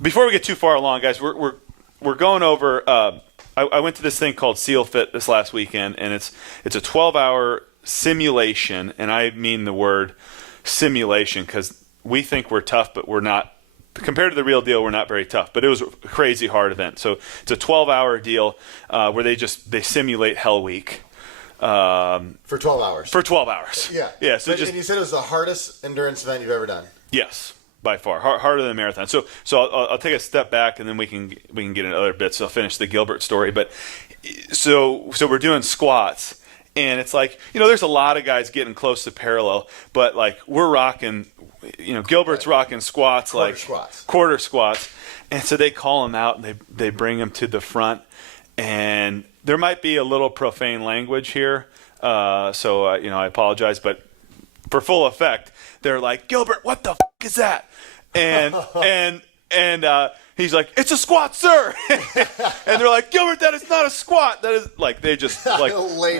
before we get too far along, guys, we're going over. I went to this thing called SealFit this last weekend, and it's a 12-hour simulation, and I mean the word simulation because we think we're tough, but we're not. Compared to the real deal, we're not very tough, but it was a crazy hard event. So it's a 12-hour deal where they simulate Hell Week. For 12 hours. For 12 hours. Yeah. Yeah. So and you said it was the hardest endurance event you've ever done. Yes, by far, harder than a marathon. So I'll take a step back, and then we can get into other bits. I'll finish the Gilbert story, but so we're doing squats, and it's like there's a lot of guys getting close to parallel, but like we're rocking, Gilbert's rocking squats quarter squats, and so they call him out and they bring him to the front, and there might be a little profane language here, so I apologize, but for full effect, they're like, Gilbert, what the is that? And he's like, it's a squat, sir. And they're like, Gilbert, that is not a squat. That is like they just like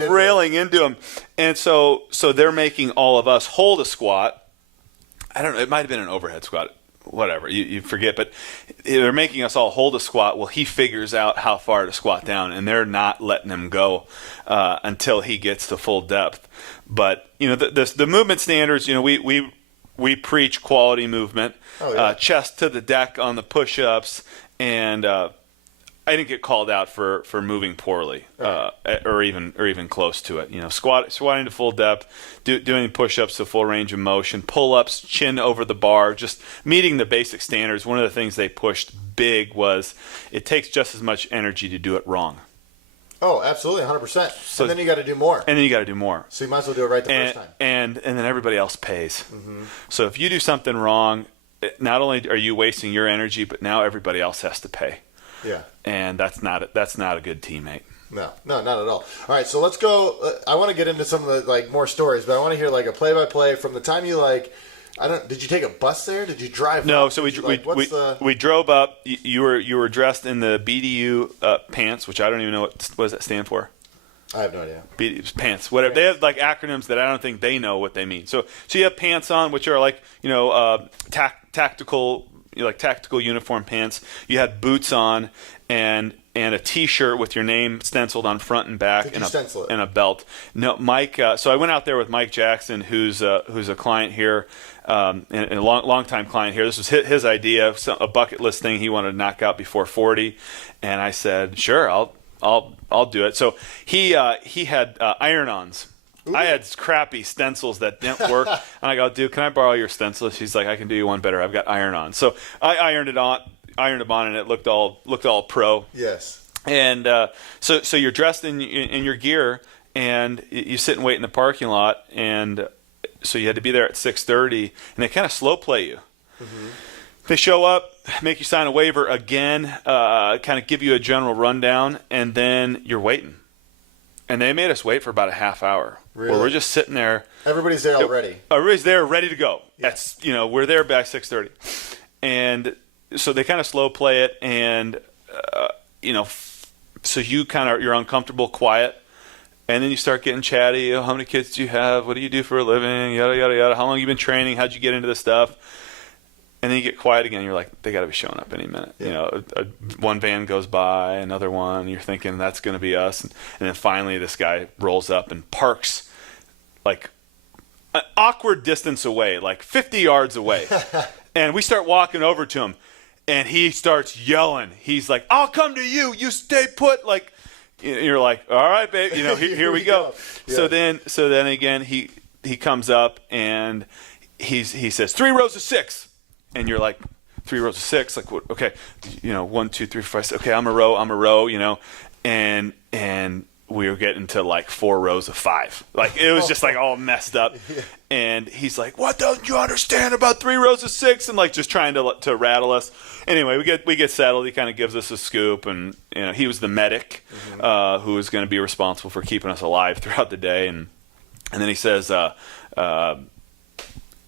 railing into him. And so they're making all of us hold a squat. I don't know. It might have been an overhead squat. Whatever, you forget, but they're making us all hold a squat. Well, he figures out how far to squat down, and they're not letting him go until he gets to full depth. But the movement standards, we preach quality movement, chest to the deck on the push-ups, and I didn't get called out for moving poorly, or even close to it. Squatting to full depth, doing push-ups to full range of motion, pull-ups, chin over the bar, just meeting the basic standards. One of the things they pushed big was it takes just as much energy to do it wrong. Oh, absolutely, 100%. So, and then you got to do more. So you might as well do it right the first time. And then everybody else pays. Mm-hmm. So if you do something wrong, not only are you wasting your energy, but now everybody else has to pay. Yeah. And that's not a good teammate. No, not at all. All right, so let's go. I want to get into some of the more stories, but I want to hear a play-by-play from the time you did you take a bus there? Did you drive? No, up? so we drove up. You were dressed in the BDU pants, which I don't even know what does that stand for. I have no idea. Pants, whatever. They have acronyms that I don't think they know what they mean. So you have pants on, which are tactical. Tactical uniform pants. You had boots on and a T-shirt with your name stenciled on front and back and a belt. No, Mike. So I went out there with Mike Jackson, who's a client here, and a long-time client here. This was his idea, a bucket list thing he wanted to knock out before 40, and I said, sure, I'll do it. So he had iron-ons. Ooh. I had crappy stencils that didn't work, and I go, dude, can I borrow your stencil? She's like, I can do you one better. I've got iron-on. So I ironed them on, and it looked all pro. Yes. And so you're dressed in your gear, and you sit and wait in the parking lot, and so you had to be there at 6:30, and they kind of slow play you. Mm-hmm. They show up, make you sign a waiver again, kind of give you a general rundown, and then you're waiting. And they made us wait for about a half hour. Really? Where we're just sitting there. Everybody's there already. Everybody's there, ready to go. Yeah. That's we're there by 6:30, and so they kind of slow play it, and so you're uncomfortable, quiet, and then you start getting chatty. How many kids do you have? What do you do for a living? Yada yada yada. How long have you been training? How'd you get into this stuff? And then you get quiet again. You're like, they got to be showing up any minute. Yeah. One van goes by, another one. You're thinking that's going to be us. And then finally this guy rolls up and parks like an awkward distance away, like 50 yards away. And we start walking over to him, and he starts yelling. He's like, I'll come to you. You stay put. Like, you're like, all right, babe. Here we go. Yeah. So then again, he comes up, and he says, 3 rows of 6. And you're like, 3 rows of 6, like, what? Okay, 1, 2, 3, 4, 5. Okay, I'm a row, and we were getting to like 4 rows of 5. Like it was just like all messed up. Yeah. And he's like, "What don't you understand about 3 rows of 6?" And like just trying to rattle us. Anyway, we get settled. He kind of gives us a scoop, and he was the medic who was going to be responsible for keeping us alive throughout the day. And then he says, "I'm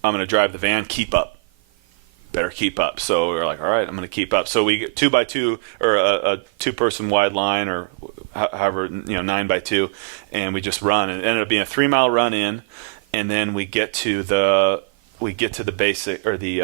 going to drive the van. Keep up." Better keep up. So we're like, all right, I'm going to keep up. So we get 2x2 or a 2-person wide line, or however, 9x2, and we just run. And it ended up being a 3-mile run in, and then we get to the basic or the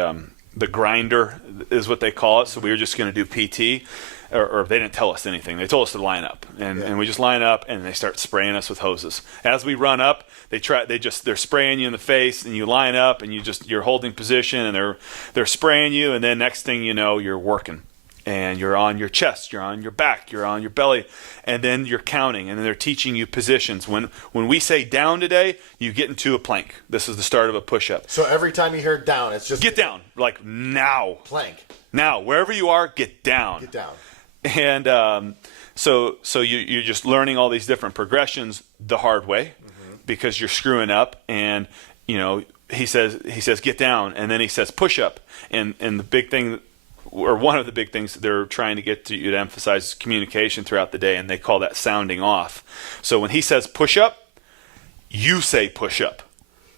the grinder is what they call it. So we were just going to do PT, or they didn't tell us anything. They told us to line up, and we just line up, and they start spraying us with hoses. As we run up, they're spraying you in the face, and you line up, and you're holding position, and they're spraying you, and then next thing you know, you're working. And you're on your chest, you're on your back, you're on your belly, and then you're counting, and then they're teaching you positions. When we say down today, you get into a plank. This is the start of a push-up. So every time you hear down, it's just... Get down, like now. Plank. Now, wherever you are, get down. Get down. And so you're just learning all these different progressions the hard way, because you're screwing up, and, he says, get down, and then he says, push up. And the big thing... or one of the big things they're trying to get you to emphasize is communication throughout the day, and they call that sounding off. So when he says push up, you say push up,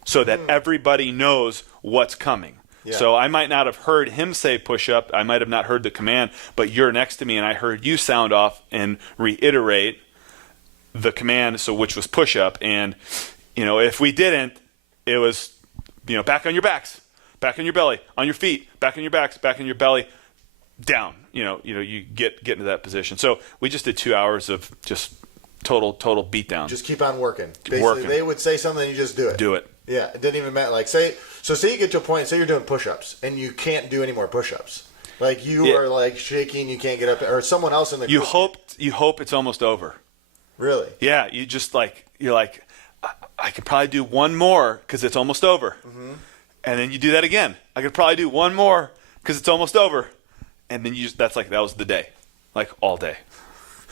so that everybody knows what's coming. Yeah. So I might not have heard him say push up, I might have not heard the command, but you're next to me, and I heard you sound off and reiterate the command, which was push up. And if we didn't, it was back on your backs, back on your belly, on your feet, back on your backs, back on your belly, down. You get into that position. So we just did 2 hours of just total beatdown. Just keep on working. Basically, they would say something, you just do it. Do it. Yeah, it didn't even matter. Like say you get to a point, say you're doing push-ups and you can't do any more push-ups. Like you are like shaking, you can't get up, or someone else in the You hope it's almost over. Really? Yeah, you're like I could probably do one more because it's almost over. Mm-hmm. And then you do that again. I could probably do one more because it's almost over. And then that was the day, like all day.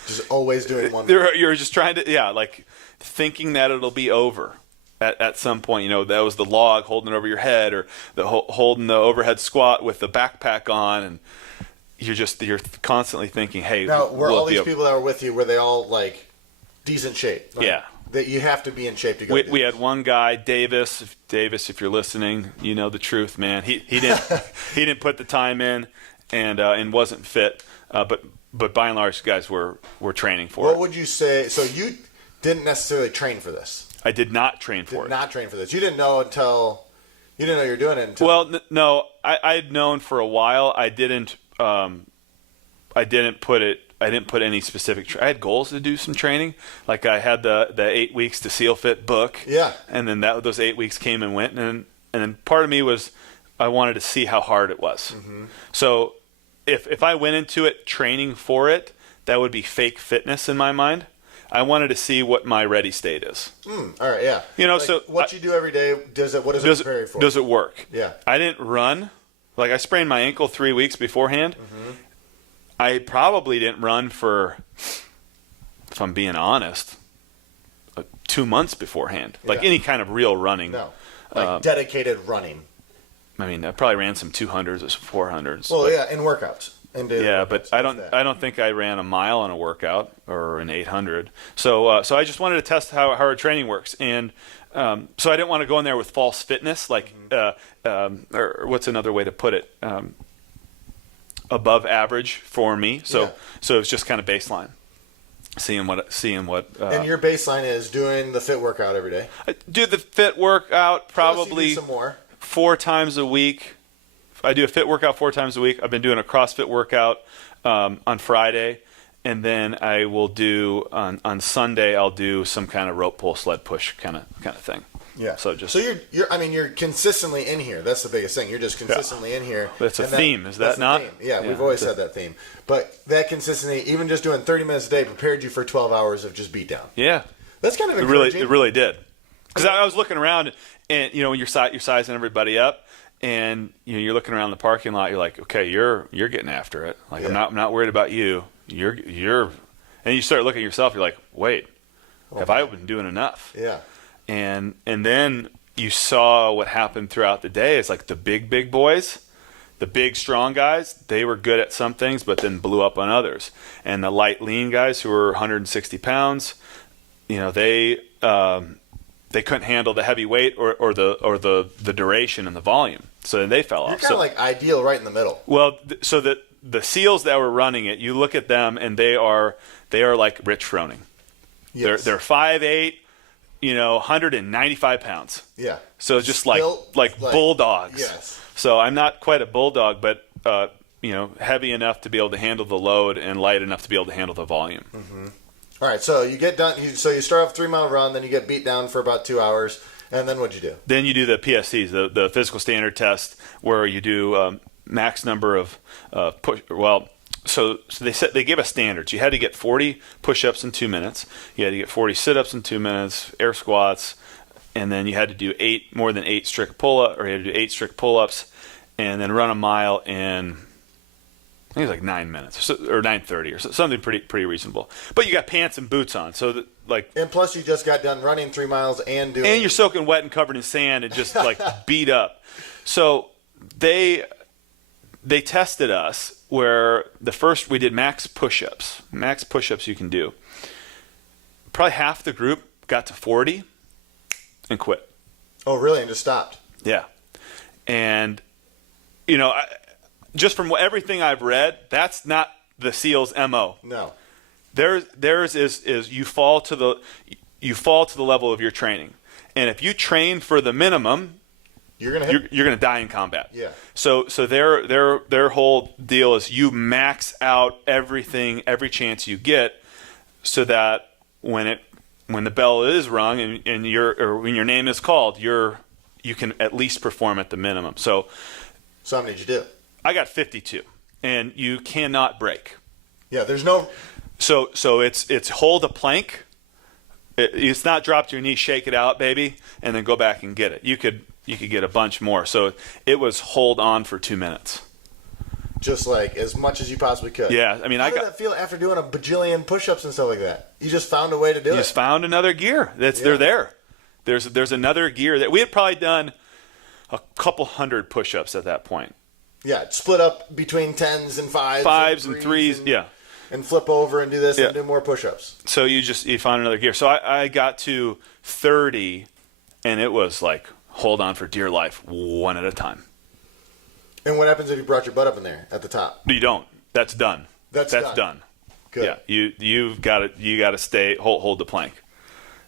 Just always doing one more. You're just trying to, like thinking that it'll be over at some point. That was the log holding it over your head, or holding the overhead squat with the backpack on, and you're constantly thinking, hey. Now, were all these people that were with you, were they all like decent shape? Like, yeah. That you have to be in shape to go. We had one guy, Davis. If you're listening, you know the truth, man. He didn't put the time in, and wasn't fit. But by and large, guys were training for it. What would you say? So you didn't necessarily train for this. I did not train for it. Did not train for this. You didn't know you were doing it until. Well, no, I'd known for a while. I didn't put any specific. I had goals to do some training. Like I had the 8 weeks to SealFit book. Yeah. And then those 8 weeks came and went, and then part of me was I wanted to see how hard it was. Mm-hmm. So if I went into it training for it, that would be fake fitness in my mind. I wanted to see what my ready state is. All right, yeah. So what you do every day, what does it prepare you for? Does it work? Yeah. I didn't run. Like I sprained my ankle 3 weeks beforehand. Mm-hmm. I probably didn't run for, if I'm being honest, 2 months beforehand. Like any kind of real running. No. Like dedicated running. I mean, I probably ran some 200s or some 400s. Well, yeah, in workouts. But I don't think I ran a mile on a workout or an 800. So I just wanted to test how our training works, and so I didn't want to go in there with false fitness, like or what's another way to put it? Above average for me. So it was just kind of baseline, seeing what. And your baseline is doing the fit workout every day. I do the fit workout probably Plus you do some more. 4 times a week. I do a fit workout 4 times a week. I've been doing a CrossFit workout on Friday, and then I will do on Sunday. I'll do some kind of rope pull, sled push kind of thing. Yeah. So you're consistently in here. That's the biggest thing. You're just consistently in here. That's a theme, is that not? Yeah, we've always had that theme. But that consistency, even just doing 30 minutes a day, prepared you for 12 hours of just beat down. Yeah. That's kind of encouraging. It really did. Because I was looking around, and when you're sizing everybody up, and you're looking around the parking lot, you're like, okay, you're getting after it. Like I'm not worried about you. You're, and you start looking at yourself. You're like, wait, have I been doing enough? Yeah. And then you saw what happened throughout the day. It's like the big boys, the big strong guys. They were good at some things, but then blew up on others. And the light lean guys who were 160 pounds, they couldn't handle the heavy weight or the duration and the volume, so they fell off. You're kind of like ideal right in the middle. Well, so the SEALs that were running it, you look at them and they are like Rich Froning. Yes. They're 5'8", 195 pounds. Yeah. So just like bulldogs. Yes. So I'm not quite a bulldog, but heavy enough to be able to handle the load and light enough to be able to handle the volume. Mm-hmm. All right, so you get done. So you start off a 3-mile run, then you get beat down for about 2 hours, and then what'd you do? Then you do the PSCs, the physical standard test, where you do max number of push. Well, so they gave us standards. You had to get 40 push-ups in 2 minutes. You had to get 40 sit-ups in 2 minutes, air squats, and then you had to do more than 8 strict pull-ups, or you had to do 8 strict pull-ups, and then run a mile in, I think it was like 9 minutes or 9:30 or something pretty reasonable. But you got pants and boots on, so and plus you just got done running 3 miles and you're soaking wet and covered in sand and just like beat up. So they tested us where we did max push-ups you can do. Probably half the group got to 40 and quit. Oh, really? And just stopped? Yeah. And just from everything I've read, that's not the SEAL's MO. No. Theirs is you fall to the level of your training, and if you train for the minimum, you're gonna die in combat. Yeah. So their whole deal is you max out everything, every chance you get, so that when the bell is rung and when your name is called, you can at least perform at the minimum. So how many did you do? I got 52, and you cannot break. Yeah, there's no. So it's hold a plank. It's not drop to your knee, shake it out, baby, and then go back and get it. You could get a bunch more. So it was hold on for 2 minutes. Just like as much as you possibly could. Yeah, I mean, How did that feel after doing a bajillion push-ups and stuff like that? You just found a way to do it. You just found another gear. They're there. There's another gear that we had probably done a couple hundred push-ups at that point. Yeah, split up between 10s and 5s. 5s and 3s, yeah. And flip over and do this and do more push-ups. So you found another gear. So I got to 30, and it was like, hold on for dear life, one at a time. And what happens if you brought your butt up in there at the top? You don't. That's done. That's done. Good. Yeah, you got to stay hold the plank,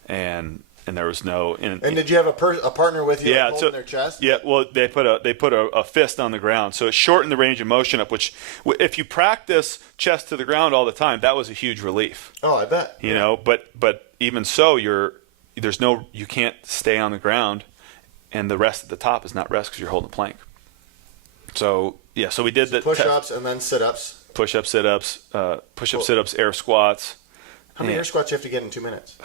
and there was no. And did you have a partner with you holding their chest? Yeah, well they put a fist on the ground, so it shortened the range of motion up. Which, if you practice chest to the ground all the time, that was a huge relief. Oh, I bet. You know, but even so, you can't stay on the ground, and the rest at the top is not rest because you're holding the plank. So yeah, so we did the push-ups and then sit-ups. Push-ups, sit-ups, sit-ups, air squats. How many air squats do you have to get in 2 minutes?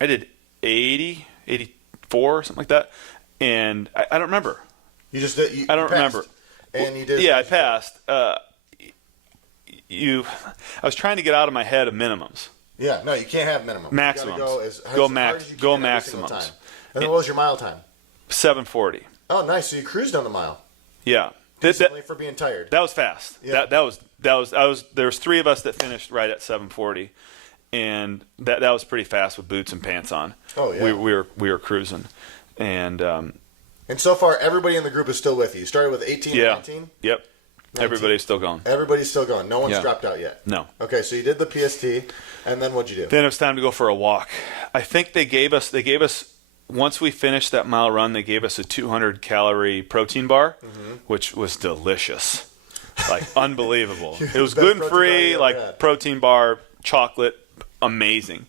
I did 80, 84, something like that, and I don't remember. You just did. I don't remember. And you did. Yeah, I passed. I was trying to get out of my head of minimums. Yeah, no, you can't have minimums. Maximums. Go maximums. And then what was your mile time? 7:40. Oh, nice. So you cruised on the mile. Yeah. Only for being tired. That was fast. Yeah. There was 3 of us that finished right at 7:40, and that was pretty fast with boots and pants on. Oh yeah. We were cruising, and so far everybody in the group is still with you. You started with 18 and 19? Yep. 19. Everybody's still going. Everybody's still going. No one's dropped out yet. No. Okay, so you did the PST, and then what'd you do? Then it was time to go for a walk. I think they gave us once we finished that mile run, they gave us a 200-calorie protein bar, which was delicious, like unbelievable. It was gluten-free, protein bar, chocolate, amazing.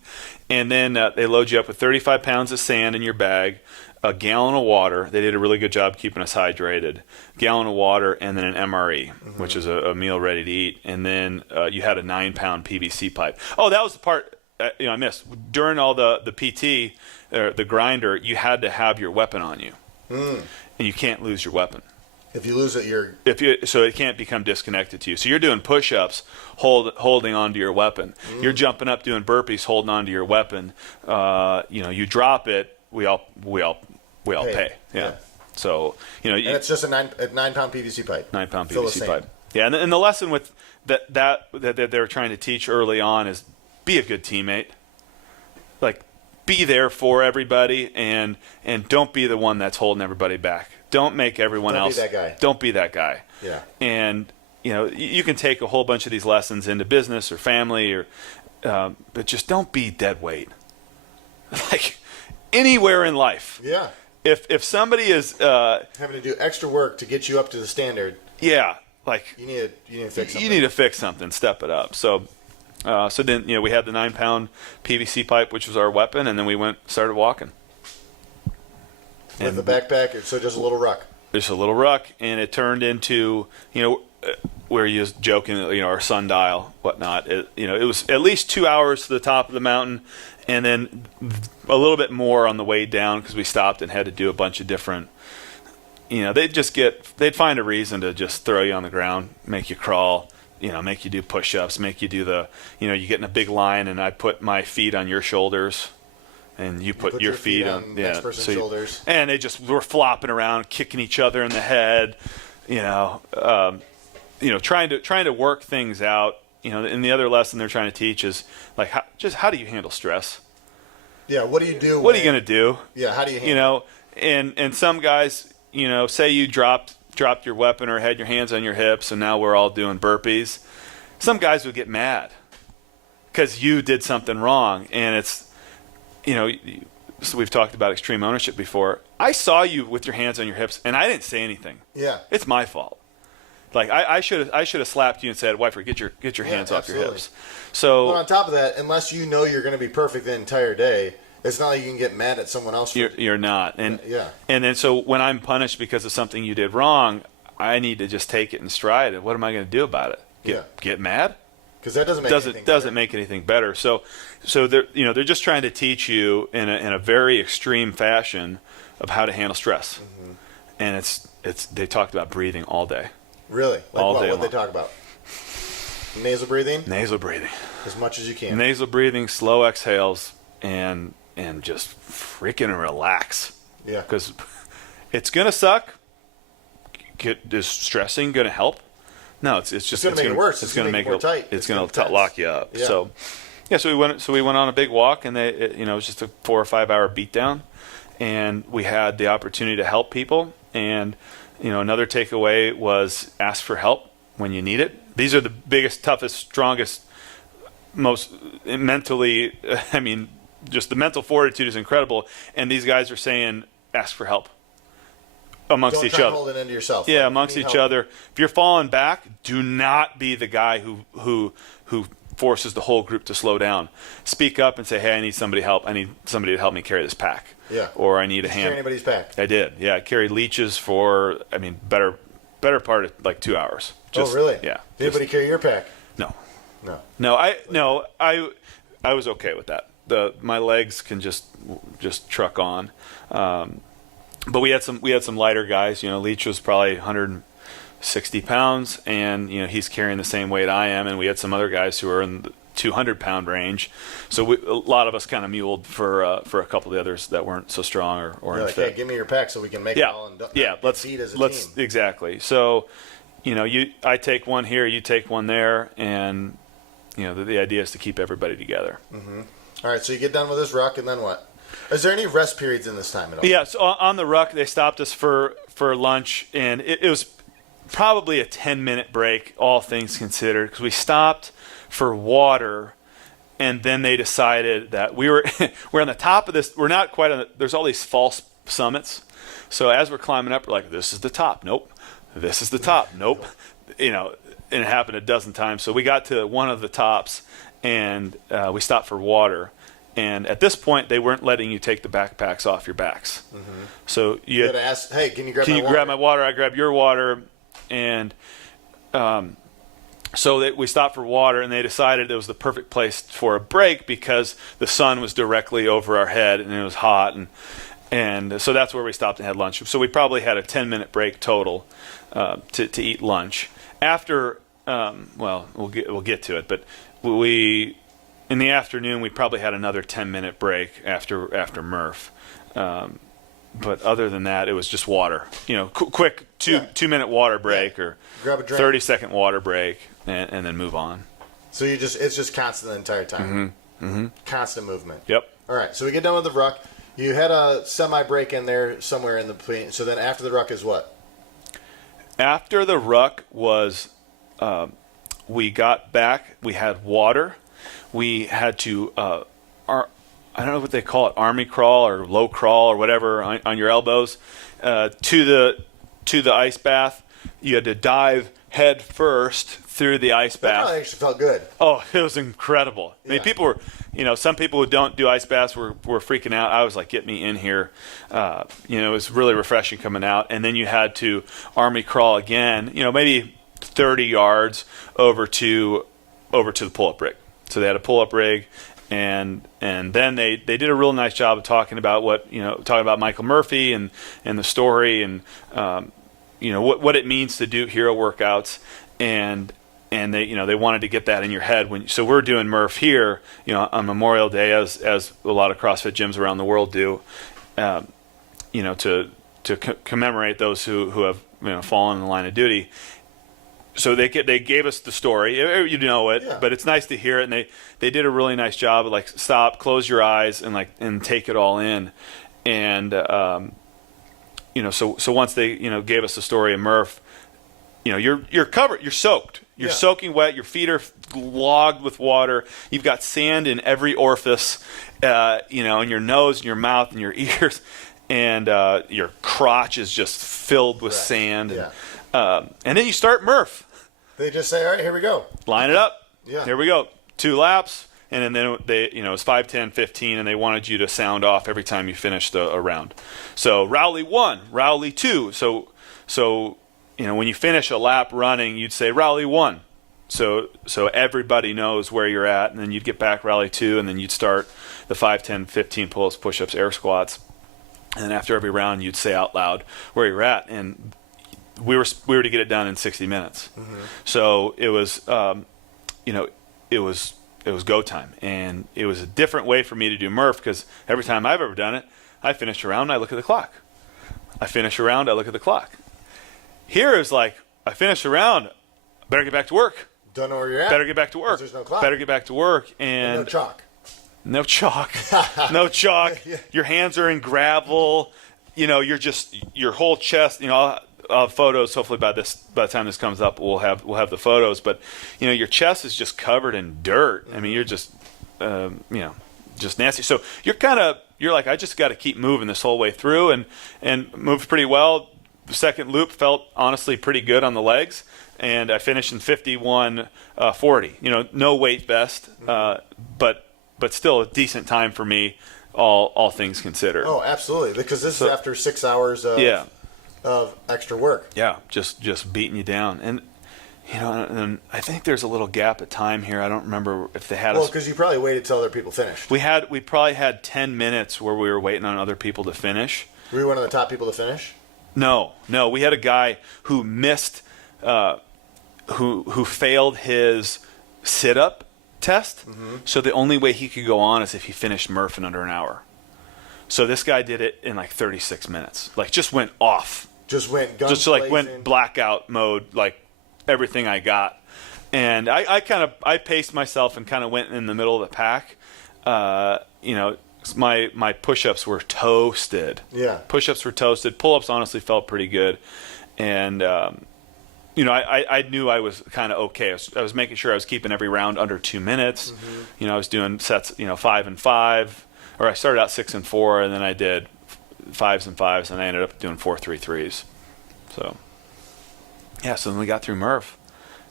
And then they load you up with 35 pounds of sand in your bag, a gallon of water. They did a really good job keeping us hydrated. Gallon of water, and then an MRE, which is a meal ready to eat. And then you had a 9-pound PVC pipe. Oh, that was the part I missed. During all the PT, the grinder, you had to have your weapon on you, and you can't lose your weapon. If you lose it, so it can't become disconnected to you. So you're doing push-ups, holding onto your weapon. You're jumping up doing burpees, holding onto your weapon. You drop it, we all pay. Yeah. So and it's just a 9-pound PVC pipe. 9-pound PVC pipe. Yeah, and the lesson with that they're trying to teach early on is be a good teammate. Like, be there for everybody, and don't be the one that's holding everybody back. Don't make everyone else. Don't be that guy. Don't be that guy. Yeah. And you can take a whole bunch of these lessons into business or family, but just don't be dead weight. Like anywhere in life. Yeah. if somebody is having to do extra work to get you up to the standard, like you need to fix something. You need to fix something, step it up. So then we had the 9-pound PVC pipe, which was our weapon, and then we started walking with the backpack. So just a little ruck. Just a little ruck, and it turned into where you was joking, our sundial, whatnot. It was at least 2 hours to the top of the mountain, and then a little bit more on the way down because we stopped and had to do a bunch of different. They'd find a reason to just throw you on the ground, make you crawl, make you do push-ups, make you do you get in a big line, and I put my feet on your shoulders, and you put your feet on next person's shoulders, and they just were flopping around, kicking each other in the head, trying to work things out. And the other lesson they're trying to teach is like how do you handle stress? Yeah, what do you do? What are you going to do? Yeah, how do you handle and some guys, say you dropped your weapon or had your hands on your hips, and now we're all doing burpees. Some guys would get mad because you did something wrong, and it's, so we've talked about extreme ownership before. I saw you with your hands on your hips, and I didn't say anything. Yeah, it's my fault. Like I should have slapped you and said, "Wifer, get your hands off your hips." So on top of that, unless you know you're going to be perfect the entire day, it's not like you can get mad at someone else. You're not, and then so when I'm punished because of something you did wrong, I need to just take it in stride. What am I going to do about it? Get mad? Because that doesn't make anything better. So they're just trying to teach you in a very extreme fashion of how to handle stress, and it's they talked about breathing all day. Really? Like all day what they talk about? Nasal breathing? Nasal breathing. As much as you can. Nasal breathing, slow exhales, and just freaking relax. Yeah. Because it's going to suck. Is stressing going to help? No, it's just going to make it worse. It's going to make it more tight. It's going to lock you up. Yeah. So we went on a big walk, and it was just a 4 or 5 hour beatdown, and we had the opportunity to help people. And another takeaway was ask for help when you need it. These are the biggest, toughest, strongest, most mentally, just the mental fortitude is incredible. And these guys are saying, ask for help amongst each other. Don't hold it into yourself. Yeah, amongst each other. If you're falling back, do not be the guy who forces the whole group to slow down. Speak up and say, hey, I need somebody help. I need somebody to help me carry this pack. Yeah. Or I need a hand. Did you hand. carry anybody's pack? I did. Yeah, I carried leeches for, better part of like 2 hours. Oh, really? Yeah. Did anybody carry your pack? No. I was okay with that. My legs can just truck on. But we had some lighter guys. Leech was probably 160 pounds, and he's carrying the same weight I am. And we had some other guys who are in the 200-pound range. So a lot of us kind of muled for a couple of the others that weren't so strong or like, unfit. hey, give me your pack so we can make it all and let's beat as a team. Exactly. So I take one here, you take one there, and the idea is to keep everybody together. All right, so you get done with this ruck, and then what? Is there any rest periods in this time at all? Yeah, so on the ruck, they stopped us for lunch, and it was probably a 10-minute break, all things considered, because we stopped for water, and then they decided that we're on the top of this. We're not quite on the, there's all these false summits. So as we're climbing up, we're like, this is the top. Nope. This is the top. Nope. And it happened a dozen times. So we got to one of the tops, and we stopped for water. And at this point, they weren't letting you take the backpacks off your backs. So you had to ask, hey, can you grab my water? I grab your water. And so we stopped for water, and they decided it was the perfect place for a break because the sun was directly over our head, and it was hot. And so that's where we stopped and had lunch. So we probably had a 10-minute break total to eat lunch. After, we'll get to it, but in the afternoon, we probably had another 10-minute break after Murph. But other than that, it was just water. Quick 2-minute water break or grab a drink. 30-second water break, and then move on. So it's just constant the entire time. Constant movement. Yep. All right. So we get done with the ruck. You had a semi break in there somewhere in the between. So then after the ruck is what? After the ruck was, we got back. We had water. We had to I don't know what they call it, army crawl or low crawl or whatever on your elbows to the ice bath. You had to dive head first through the ice bath. That probably actually felt good. Oh, it was incredible. I mean, Yeah. people were, some people who don't do ice baths were freaking out. I was like, get me in here. It was really refreshing coming out. And then you had to army crawl again, maybe 30 yards over to the pull-up rig. So they had a pull-up rig, and then they did a real nice job of talking about talking about Michael Murphy and the story and what it means to do hero workouts, and they wanted to get that in your head so we're doing Murph here on Memorial Day as a lot of CrossFit gyms around the world do, to commemorate those who have fallen in the line of duty. So they gave us the story, you know it, yeah. But it's nice to hear it, and they did a really nice job of stop, close your eyes, and take it all in, and so once they gave us the story of Murph, you're covered, you're soaked, you're soaking wet, your feet are clogged with water, you've got sand in every orifice, in your nose, and your mouth, and your ears, and your crotch is just filled with sand. Yeah. And then you start Murph. They just say, all right, here we go. Line it up. Yeah. Here we go. 2 laps. And then they, it was 5, 10, 15, and they wanted you to sound off every time you finished a round. So Rowley 1, Rowley 2. So when you finish a lap running, you'd say Rowley 1. So everybody knows where you're at, and then you'd get back Rowley 2, and then you'd start the 5, 10, 15 pull-ups, push-ups, air squats. And then after every round, you'd say out loud where you're at, and we were to get it done in 60 minutes. Mm-hmm. So it was, it was go time, and it was a different way for me to do Murph because every time I've ever done it, I finish a round, I look at the clock. I finish a round, I look at the clock. Here is like, I finish a round, better get back to work. Don't know where you're at. Better get back to work. There's no clock. Better get back to work. And no chalk. No chalk. No chalk. Yeah. Your hands are in gravel. You're just your whole chest. I'll have photos. Hopefully by the time this comes up, we'll have the photos. But your chest is just covered in dirt. I mean, you're just just nasty. So you're like, I just got to keep moving this whole way through, and moved pretty well. The second loop felt honestly pretty good on the legs, and I finished in 51:40. No weight vest, but still a decent time for me, all things considered. Oh, absolutely, because this is after 6 hours of extra work. Yeah, just beating you down, and and I think there's a little gap of time here. I don't remember if they had. Well, because you probably waited till other people finished. We probably had 10 minutes where we were waiting on other people to finish. Were you one of the top people to finish? No. We had a guy who missed, who failed his sit-up test. Mm-hmm. So the only way he could go on is if he finished Murph in under an hour. So this guy did it in 36 minutes. Just went off. Just went guns blazing. Went blackout mode, everything I got. And I paced myself and kind of went in the middle of the pack. My push-ups were toasted. Yeah. Push-ups were toasted. Pull-ups honestly felt pretty good. And, I knew I was kind of okay. I was making sure I was keeping every round under 2 minutes. Mm-hmm. I was doing sets, 5 and 5. Or I started out 6 and 4, and then I did 5s and 5s, and I ended up doing 4 3-3s. So, yeah, so then we got through Murph.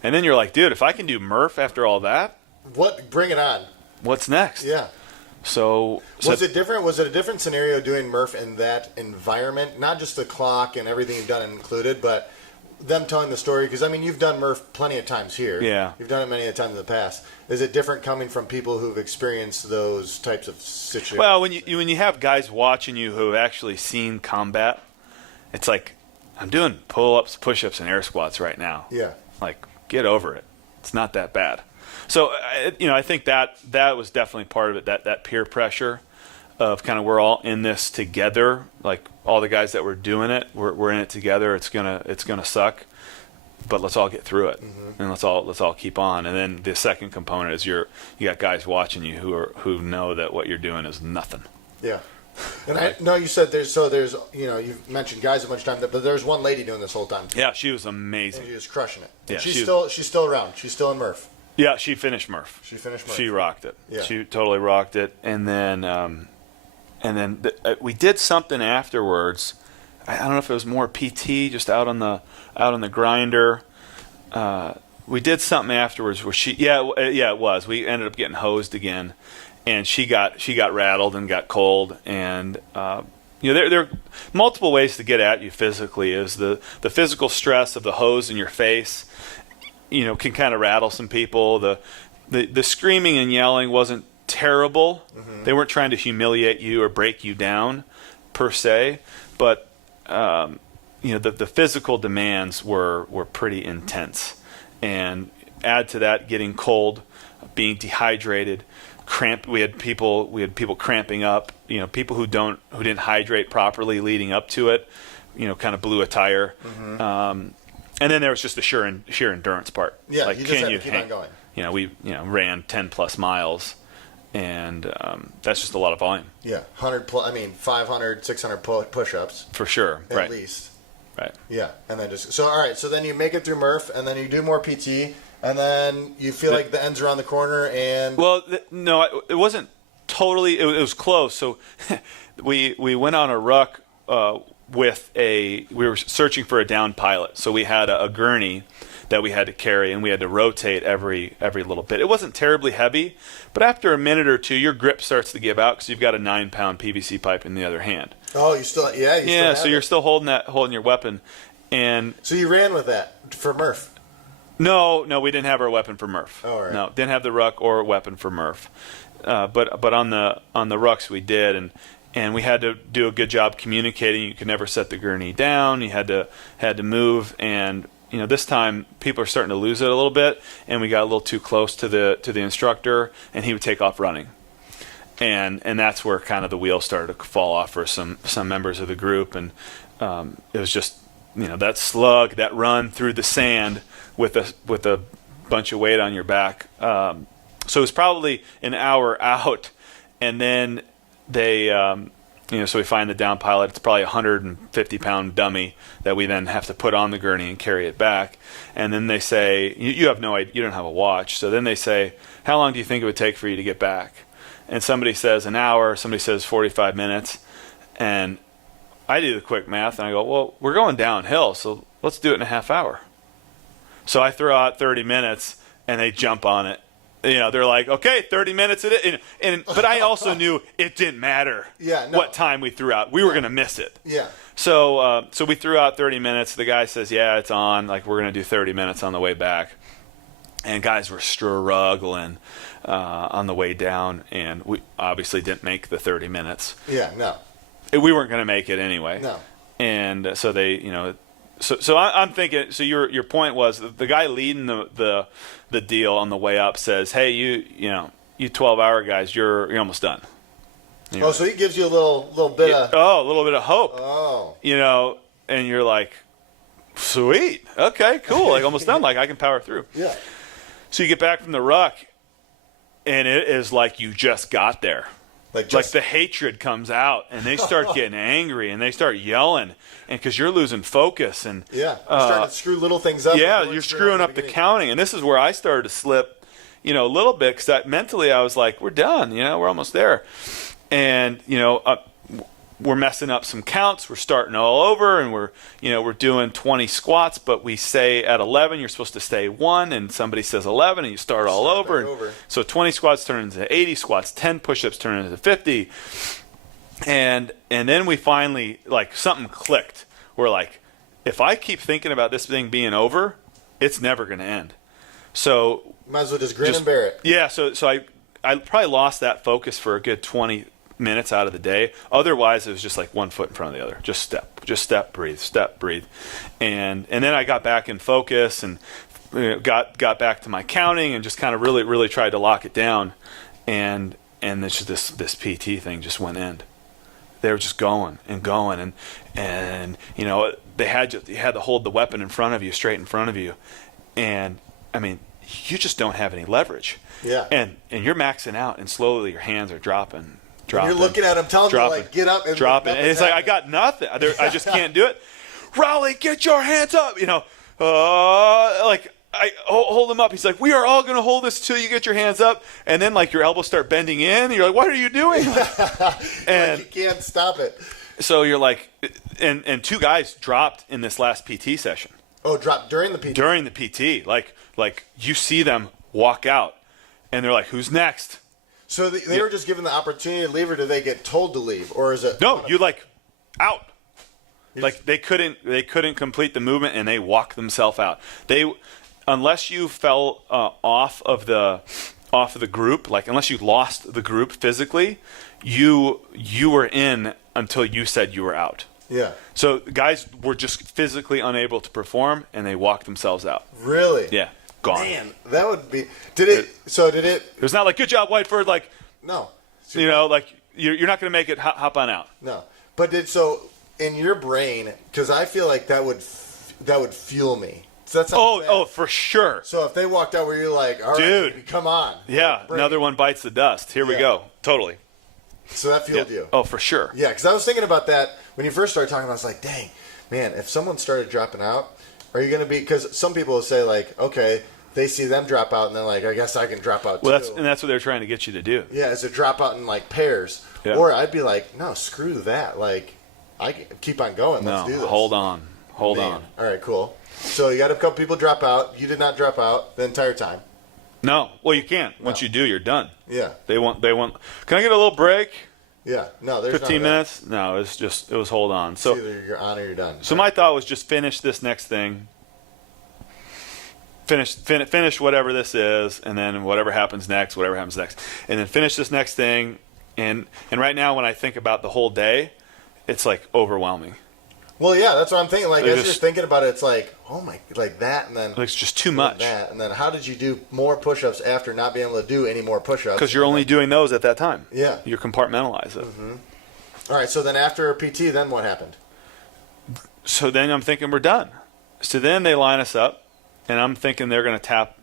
And then you're like, dude, if I can do Murph after all that. Bring it on. What's next? Yeah. So was it different? Was it a different scenario doing Murph in that environment? Not just the clock and everything you've done included, but them telling the story. Because you've done Murph plenty of times here. Yeah, you've done it many a times in the past. Is it different coming from people who've experienced those types of situations? Well, when you have guys watching you who have actually seen combat, it's like I'm doing pull-ups, push-ups, and air squats right now. Yeah, get over it. It's not that bad. So, I think that was definitely part of it, that peer pressure of kind of we're all in this together. All the guys that were doing it, we're in it together. It's gonna suck, but let's all get through it, mm-hmm. and let's all keep on. And then the second component is you got guys watching you who know that what you're doing is nothing. Yeah. And I know you said there's you've mentioned guys a bunch of times, but there's one lady doing this whole time too. Yeah, she was amazing. And she was crushing it. Yeah, she's still around. She's still in Murph. Yeah, she finished Murph. She rocked it. Yeah. She totally rocked it. And then we did something afterwards. I don't know if it was more PT, just out on the grinder. We did something afterwards where it was. We ended up getting hosed again, and she got rattled and got cold. And there are multiple ways to get at you physically. Is the physical stress of the hose in your face, can kind of rattle some people. The screaming and yelling wasn't terrible. Mm-hmm. They weren't trying to humiliate you or break you down per se, but the physical demands were pretty intense. And add to that getting cold, being dehydrated, cramp. We had people cramping up. People who didn't hydrate properly leading up to it. Kind of blew a tire. Mm-hmm. And then there was just the sheer endurance part. Yeah, like, you just have to keep on going. We ran 10+ miles, and that's just a lot of volume. Yeah, 500, 600 push-ups for sure, at least. Right. Yeah, and then so then you make it through Murph, and then you do more PT, and then you feel like the end's around the corner, and no, it wasn't totally. It was close. So we went on a ruck we were searching for a down pilot, so we had a gurney that we had to carry, and we had to rotate every little bit. It wasn't terribly heavy, but after a minute or two, your grip starts to give out because you've got a 9-pound PVC pipe in the other hand. Oh, you still so you're still holding your weapon, and so you ran with that for Murph. No, we didn't have our weapon for Murph. Oh, right. No, didn't have the ruck or weapon for Murph, but on the rucks we did, and we had to do a good job communicating. You could never set the gurney down. You had to move, and this time people are starting to lose it a little bit, and we got a little too close to the instructor, and he would take off running. And that's where kind of the wheels started to fall off for some members of the group, and it was just that slug, that run through the sand with a bunch of weight on your back. So it was probably an hour out, and then they so we find the down pilot. It's probably a 150-pound dummy that we then have to put on the gurney and carry it back. And then they say, you have no idea, you don't have a watch. So then they say, how long do you think it would take for you to get back? And somebody says an hour, somebody says 45 minutes. And I do the quick math, and I go, well, we're going downhill, so let's do it in a half hour. So I throw out 30 minutes, and they jump on it. They're like, okay, 30 minutes at it. But I also knew it didn't matter what time we threw out. We were going to miss it. Yeah. So we threw out 30 minutes. The guy says, yeah, it's on. Like, we're going to do 30 minutes on the way back. And guys were struggling on the way down, and we obviously didn't make the 30 minutes. Yeah, no. We weren't going to make it anyway. No. And so they, so I'm thinking. So your point was the guy leading the deal on the way up says, "Hey, you 12-hour guys, you're almost done." So he gives you a little bit of a little bit of hope. Oh. And you're like, sweet, okay, cool, like almost done, like I can power through. Yeah. So you get back from the ruck, and it is like you just got there. Like the hatred comes out, and they start getting angry, and they start yelling, and because you're losing focus, and you're starting to screw little things up. Yeah, you're screwing up the counting, and this is where I started to slip, a little bit, because mentally I was like, we're done, we're almost there, and we're messing up some counts, we're starting all over, and we're doing 20 squats, but we say at 11 you're supposed to stay 1, and somebody says 11, and you start all over. And so 20 squats turn into 80 squats, 10 push-ups turn into 50, and then we finally, like, something clicked. We're like, if I keep thinking about this thing being over, it's never going to end. So might as well just grin and bear it. Yeah, so I probably lost that focus for a good 20 minutes out of the day. Otherwise, it was just like one foot in front of the other. Just step, breathe, step, breathe. And then I got back in focus and got back to my counting and just kind of really, really tried to lock it down. And it's just this PT thing just went in. They were just going and going, and you had to hold the weapon in front of you, straight in front of you, and I mean, you just don't have any leverage. Yeah. And you're maxing out, and slowly your hands are dropping. And you're looking at him, telling him like, get up and dropping. And it's like, I got nothing. I just can't do it. Raleigh, get your hands up. Like hold him up. He's like, we are all going to hold this till you get your hands up. And then like your elbows start bending in. And you're like, what are you doing? And you can't stop it. So you're like, and 2 guys dropped in this last PT session. Oh, dropped during the PT? During the PT. Like you see them walk out and they're like, who's next? So they were just given the opportunity to leave, or did they get told to leave? Or is it? No, you like out. Like they couldn't complete the movement and they walked themselves out. Unless you fell off of the group, like unless you lost the group physically, you were in until you said you were out. Yeah. So guys were just physically unable to perform and they walked themselves out. Really? Yeah. Gone. Man, that would be. Did it? It was not like, good job, Whiteford. Like, no. Like you're not going to make it. Hop on out. No. But in your brain, because I feel like that would fuel me. So that's for sure. So if they walked out, where you're like, all right, dude, baby, come on. Yeah, another one bites the dust. Here we go. Totally. So that fueled you. Oh, for sure. Yeah, because I was thinking about that when you first started talking. I was like, dang, man, if someone started dropping out, are you going to be? Because some people will say like, okay, they see them drop out, and they're like, I guess I can drop out too. Well, that's what they're trying to get you to do. Yeah, is to drop out in like pairs. Yeah. Or I'd be like, no, screw that. Like, I can keep on going. Let's do this. Hold on. Hold on. All right, cool. So you got a couple people drop out. You did not drop out the entire time. No. Well, you can't. Once you do, you're done. Yeah. They want. Can I get a little break? Yeah. No, there's 15 minutes? No, it was hold on. So it's either you're on or you're done. So my thought was just finish this next thing. Finish whatever this is, and then whatever happens next, and then finish this next thing. And right now, when I think about the whole day, it's like overwhelming. Well, yeah, that's what I'm thinking. Like, as you're thinking about it, it's like, oh my, like that, and then it's just too much. That, and then how did you do more push-ups after not being able to do any more push-ups? Because you're only doing those at that time. Yeah, you compartmentalize it. Mm-hmm. All right, so then after a PT, then what happened? So then I'm thinking we're done. So then they line us up, and I'm thinking they're going to tap.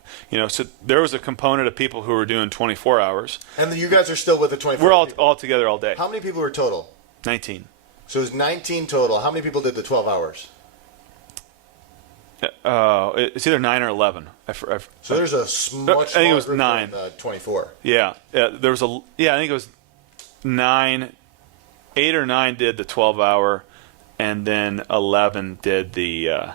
So there was a component of people who were doing 24 hours. And you guys are still with the 24. We're all together all day. How many people were total? 19. So it was 19 total. How many people did the 12 hours? It's either 9 or 11. So there's a much. I think it was 9. 24. Yeah. There was I think it was 9. 8 or 9 did the 12-hour, and then 11 did the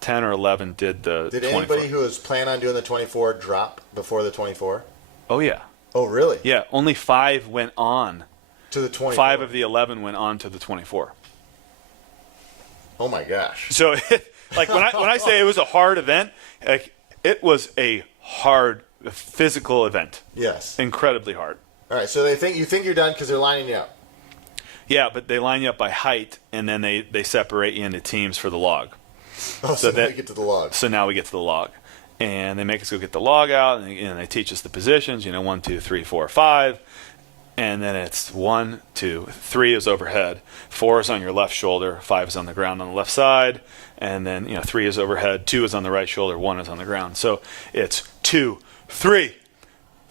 10 or 11 did the 24. Did anybody who was planning on doing the 24 drop before the 24? Oh, yeah. Oh, really? Yeah. Only 5 went on. To the 24. 5 of the 11 went on to the 24. Oh, my gosh. So, like, when I say it was a hard event, like, it was a hard physical event. Yes. Incredibly hard. All right. So you think you're done because they're lining you up. Yeah, but they line you up by height, and then they separate you into teams for the log. Oh, so now we get to the log. So now we get to the log. And they make us go get the log out, and they teach us the positions, 1, 2, 3, 4, 5. And then it's 1, 2, 3 is overhead, 4 is on your left shoulder, 5 is on the ground on the left side, and then 3 is overhead, 2 is on the right shoulder, 1 is on the ground. So it's 2, 3,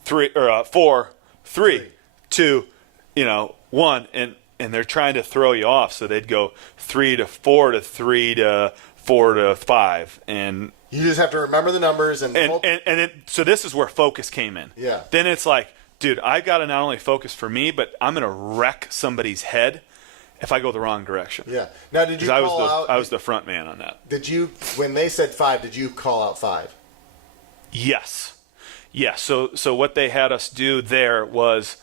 4, 3, 2, 1, and they're trying to throw you off. So they'd go 3 to 4 to 3 to 4 to 5, and you just have to remember the numbers and then, so this is where focus came in. Yeah. Then it's like, dude, I got to not only focus for me, but I'm going to wreck somebody's head if I go the wrong direction. Yeah. Now, did you call out? I was the front man on that. Did you, when they said 5, did you call out 5? Yes. Yes. So what they had us do there was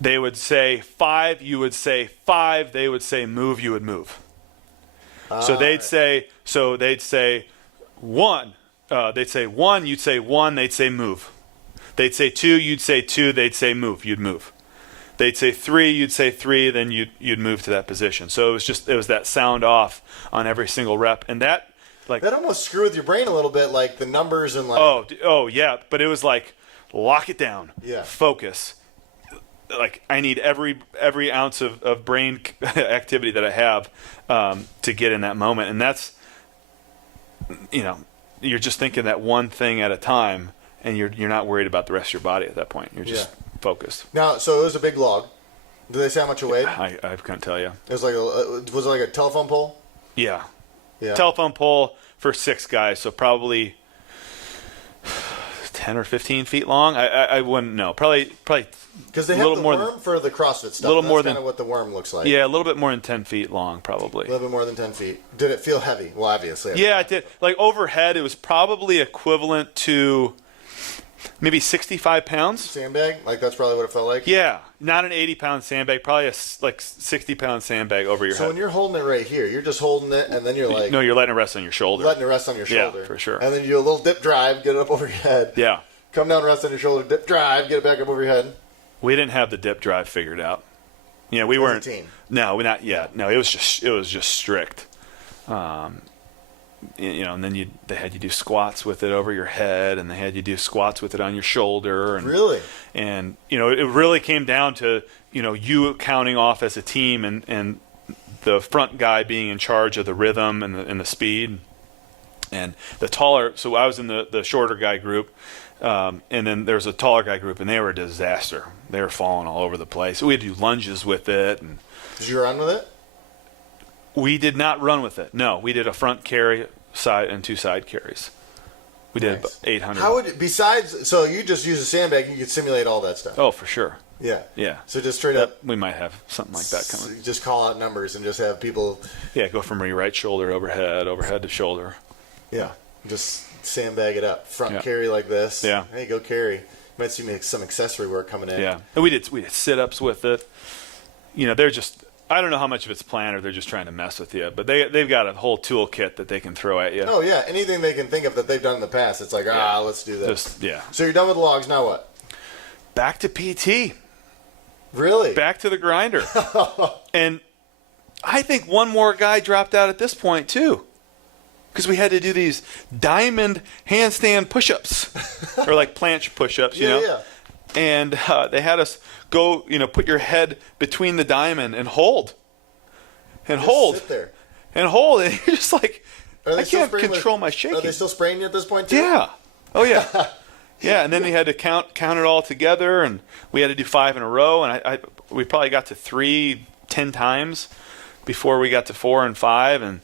they would say 5, you would say 5, they would say move, you would move. So they'd say 1. They'd say 1, you'd say 1, they'd say move. They'd say 2, you'd say 2, they'd say move, you'd move. They'd say 3, you'd say 3, then you'd move to that position. So it was that sound off on every single rep, and that almost screwed with your brain a little bit, like the numbers and like. Oh yeah, but it was like lock it down, focus. Like I need every ounce of brain activity that I have to get in that moment, and that's you're just thinking that one thing at a time. And you're not worried about the rest of your body at that point. You're just focused. Now, so it was a big log. Did they say how much it weighed? I couldn't tell you. It was was it like a telephone pole? Yeah. Yeah. Telephone pole for 6 guys, so probably 10 or 15 feet long. I wouldn't know. Probably Because they a have little the more worm for the CrossFit stuff. little That's more kind than- of what the worm looks like. Yeah, a little bit more than 10 feet long, A probably. little bit more than 10 feet. Did it feel heavy? Well, obviously. Yeah, it did. Like overhead, it was probably equivalent to maybe 65 pounds. Sandbag? Like, that's probably what it felt like? Yeah, not an 80-pound sandbag, probably a 60-pound sandbag over your So head. when you're holding it right here, you're just holding it, and then you're like No, you're letting it rest on your shoulder. letting it rest on your Yeah, shoulder. for sure. And then you do a little dip drive, get it up over your head. Yeah. Come down, rest on your shoulder, dip drive, get it back up over your head. We didn't have the dip drive figured out. Yeah, we As a weren't. team. No, not yet. No, it was just strict. And then they had you do squats with it over your head, and they had you do squats with it on your shoulder. And, Really? And it really came down to you counting off as a team, and the front guy being in charge of the rhythm and the speed, and the taller. So I was in the shorter guy group. And then there's a taller guy group, and they were a disaster. They were falling all over the place. We had to do lunges with it, and Did you run with it? we did not run with it. No, we did a front carry, side, and 2 side carries. We did Nice. 800. How would besides? So you just use a sandbag, you could simulate all that stuff. Oh, for sure. Yeah. Yeah. So just straight up, We might have something like that coming. just call out numbers and just have people. Yeah, go from your right shoulder overhead to shoulder. Yeah. Just sandbag it up, front Yeah. carry like this. Yeah. Hey, go carry. Might see me some accessory work coming in. Yeah, and we did sit-ups with it. They're just, I don't know how much of it's planned or they're just trying to mess with you, but they've got a whole toolkit that they can throw at you. Oh yeah, anything they can think of that they've done in the past, it's like let's do this. Just, yeah. So you're done with logs, now what? Back to PT. Really? Back to the grinder. And I think one more guy dropped out at this point too, because we had to do these diamond handstand push-ups or like planche push-ups, you know. Yeah. And they had us go, put your head between the diamond and hold, and Just hold, sit there. and hold, and you're just like, Are they I still can't spraying control with- my Are shaking. they still spraying you at this point too? Yeah. Oh yeah. Yeah, and then they had to count it all together, and we had to do 5 in a row, and we probably got to 3 10 times before we got to 4 and 5, and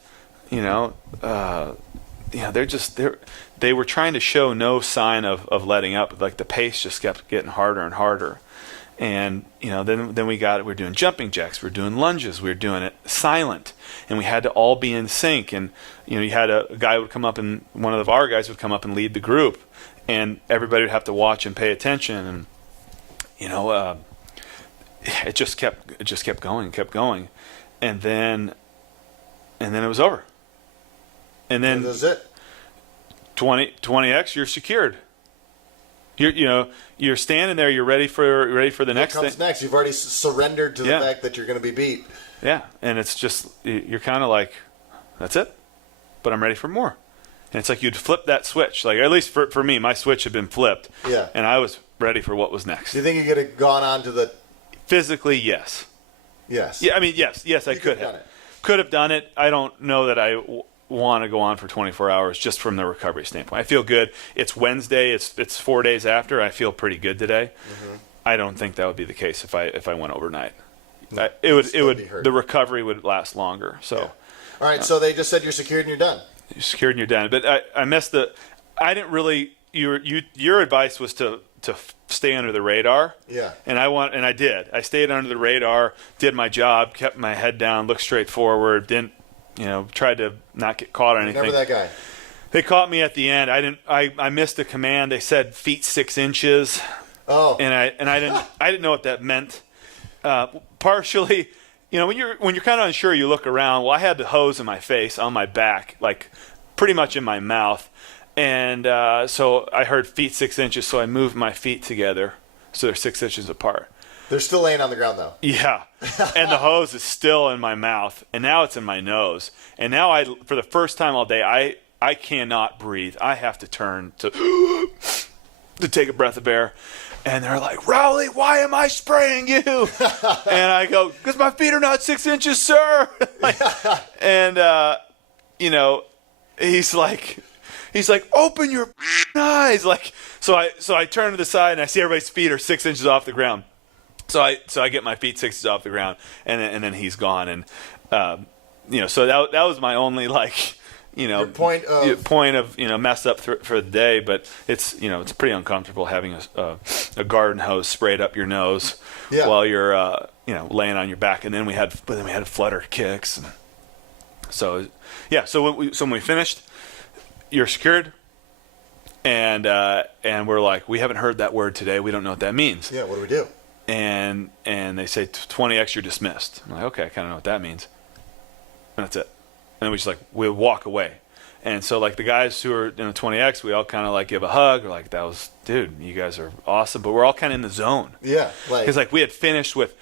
they were trying to show no sign of letting up. Like the pace just kept getting harder and harder. And then we're doing jumping jacks, we're doing lunges, we were doing it silent, and we had to all be in sync. And you had a guy would come up, and one of our guys would come up and lead the group, and everybody would have to watch and pay attention. And it just kept going, and then it was over. And then That's it. 20x, you're secured. You're standing there. You're ready for the next What comes thing. next? You've already surrendered to the Yeah. fact that you're going to be beat. Yeah, and it's just you're kind of like, that's it, but I'm ready for more. And it's like you'd flip that switch. Like at least for me, my switch had been flipped. Yeah. And I was ready for what was next. Do you think you could have gone on to the? Physically, yes. Yes. Yeah, I mean, yes, I You could done have. it. Could have done it. I don't know that I want to go on for 24 hours just from the recovery standpoint. I feel good. It's Wednesday. It's 4 days after. I feel pretty good today. Mm-hmm. I don't think that would be the case if I went overnight. No, It still would be hurt. the recovery would last longer. So Yeah. All right. So they just said you're secured and you're done. you're secured and you're done. But I missed I didn't really. Your advice was to stay under the radar. Yeah. And I did. I stayed under the radar, did my job, kept my head down, looked straight forward, didn't, tried to not get caught on anything. Remember that guy? They caught me at the end. I missed the command. They said feet 6 inches, Oh. and I didn't know what that meant. Partially, when you're kind of unsure, you look around. Well, I had the hose in my face, on my back, like pretty much in my mouth. And so I heard feet 6 inches, so I moved my feet together so they're 6 inches apart. They're still laying on the ground though. Yeah, and the hose is still in my mouth, and now it's in my nose. And now for the first time all day, I cannot breathe. I have to turn to take a breath of air. And they're like, Rowley, why am I spraying you? And I go, because my feet are not 6 inches, sir. And he's like, open your eyes. Like, so I turn to the side and I see everybody's feet are 6 inches off the ground. So I get my feet 6 inches off the ground, and then he's gone. And so that was my only Your point of mess up for the day, but it's it's pretty uncomfortable having a garden hose sprayed up your nose while you're laying on your back, and then we had flutter kicks, and so when we finished, you're secured, and we're like, we haven't heard that word today, we don't know what that means. Yeah, what do we do? And they say 20x, you're dismissed. I'm like, okay, I kind of know what that means, and that's it. And then we walk away. And so, like, the guys who are in the 20X, we all kind of, like, give a hug. We're like, dude, you guys are awesome. But we're all kind of in the zone. Yeah. Because, like, we had finished with,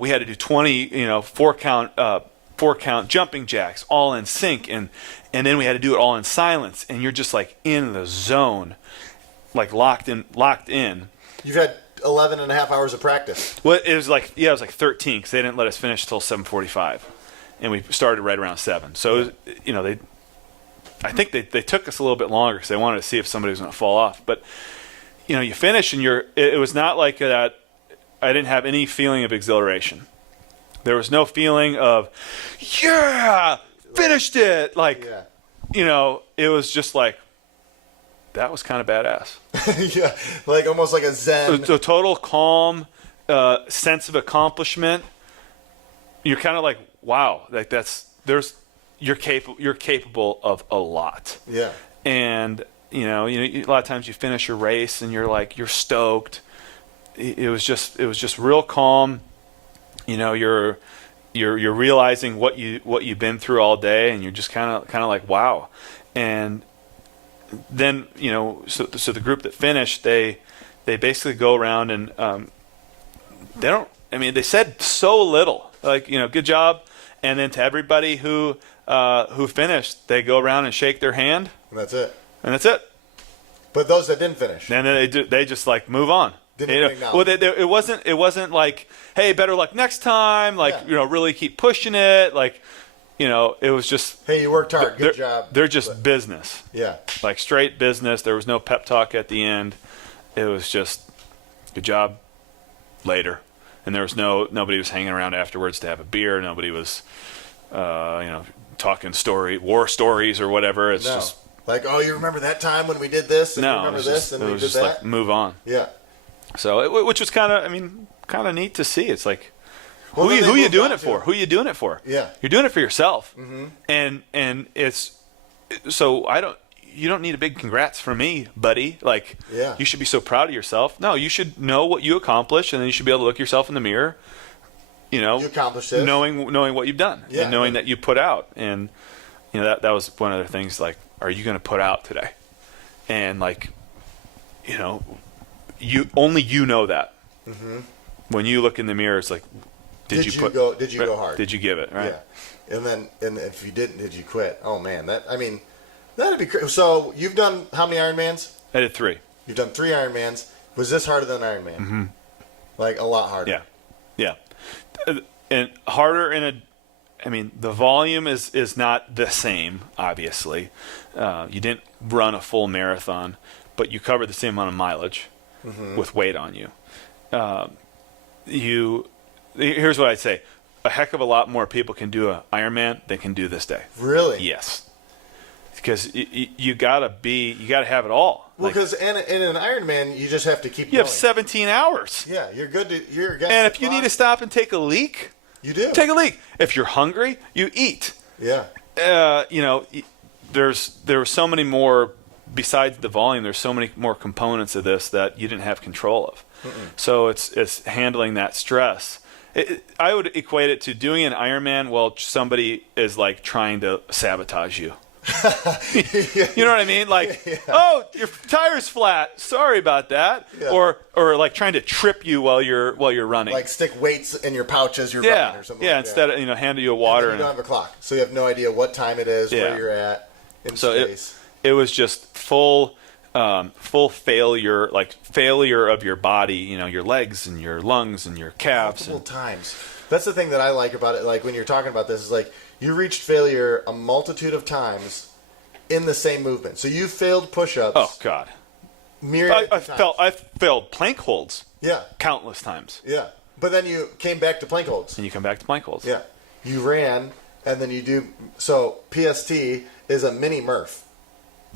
we had to do 20, four count jumping jacks, all in sync. And then we had to do it all in silence. And you're just, like, in the zone, like, locked in. You've had 11 and a half hours of practice. Well, it was like 13 because they didn't let us finish till 7:45. And we started right around 7. So, I think they took us a little bit longer because they wanted to see if somebody was going to fall off. But, you finish and it was not like that. I didn't have any feeling of exhilaration. There was no feeling of, yeah, finished it. Like, it was just like, that was kind of badass. Yeah, like almost like a zen. A total calm sense of accomplishment. You're kind of like, wow, like you're capable of a lot. Yeah. And a lot of times you finish your race and you're stoked. It was just real calm. You're realizing what you've been through all day, and you're just kind of like, wow. And then so the group that finished, they basically go around and they said so little, like, good job. And then to everybody who finished, they go around and shake their hand. And that's it. But those that didn't finish, and then they just like move on. Well, it wasn't like, hey, better luck next time. Like, really keep pushing it. Like, it was just, hey, you worked hard. Good job. They're just business. Yeah. Like straight business. There was no pep talk at the end. It was just, good job. Later. And there was nobody was hanging around afterwards to have a beer. Nobody was, talking war stories or whatever. It's just like, oh, you remember that time when we did this? And you remember this and we did that? Like, move on. Yeah. So, which was kind of neat to see. It's like, who are you doing it for? Who are you doing it for? Yeah. You're doing it for yourself. Mm-hmm. And it's, so you don't need a big congrats from me, buddy. Like, you should be so proud of yourself. No, you should know what you accomplished, and then you should be able to look yourself in the mirror. You accomplished this. Knowing what you've done, and knowing that you put out, and that was one of the things. Like, are you going to put out today? And like, you know that. Mm-hmm. When you look in the mirror, it's like, did you go hard? Did you give it right? Yeah. And if you didn't, did you quit? Oh man, that'd be crazy. So you've done how many Ironmans? I did 3. You've done 3 Ironmans. Was this harder than Ironman? Mm-hmm. Like a lot harder. Yeah. And harder the volume is not the same, obviously. You didn't run a full marathon, but you covered the same amount of mileage with weight on you. Here's what I'd say. A heck of a lot more people can do an Ironman than can do this day. Really? Yes. Because you gotta have it all. Well, because in an Ironman, you just have to keep going. You have 17 hours. Yeah, you're good. And if you need to stop and take a leak, you do. Take a leak. If you're hungry, you eat. Yeah. There were so many more, besides the volume, there's so many more components of this that you didn't have control of. Mm-mm. So it's handling that stress. I would equate it to doing an Ironman while somebody is like trying to sabotage you. You know what I mean? Like, oh, your tire's flat. Sorry about that. Yeah. Or like trying to trip you while you're running. Like stick weights in your pouch as you're running or something. Yeah, like instead of handle you a water. And you don't have a clock, so you have no idea what time it is, where you're at in space. It was just full failure, like failure of your body. Your legs and your lungs and your calves. Multiple times. That's the thing that I like about it. Like when you're talking about this, is like, you reached failure a multitude of times in the same movement. So you failed push-ups. Oh God! I failed plank holds. Yeah. Countless times. Yeah, but then you came back to plank holds. And you come back to plank holds. Yeah. You ran and then you do. So PST is a mini Murph.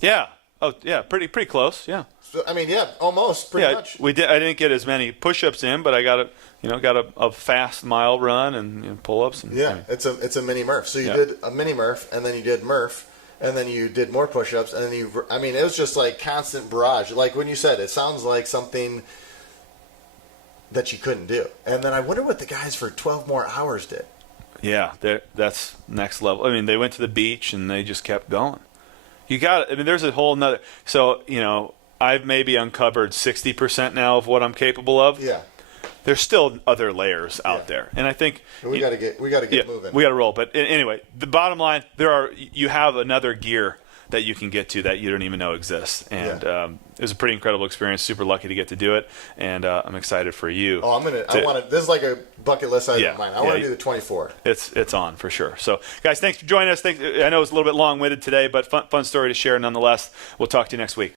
Yeah. Oh, yeah. Pretty close. Yeah. So, I mean, yeah, almost pretty much. I didn't get as many push-ups in, but I got a fast mile run and pull-ups. And, yeah, it's a mini Murph. So you did a mini Murph, and then you did Murph, and then you did more push-ups, and then it was just like constant barrage. Like when you said, it sounds like something that you couldn't do. And then I wonder what the guys for 12 more hours did. Yeah, that's next level. I mean, they went to the beach and they just kept going. There's a whole nother. So, I've maybe uncovered 60% now of what I'm capable of. Yeah. There's still other layers out there, and I think we got to get moving. We got to roll. But anyway, the bottom line, you have another gear that you can get to that you don't even know exists, and it was a pretty incredible experience. Super lucky to get to do it, and I'm excited for you. Oh, this is like a bucket list item of mine. I want to do the 24. It's on for sure. So, guys, thanks for joining us. I know it was a little bit long-winded today, but fun story to share nonetheless. We'll talk to you next week.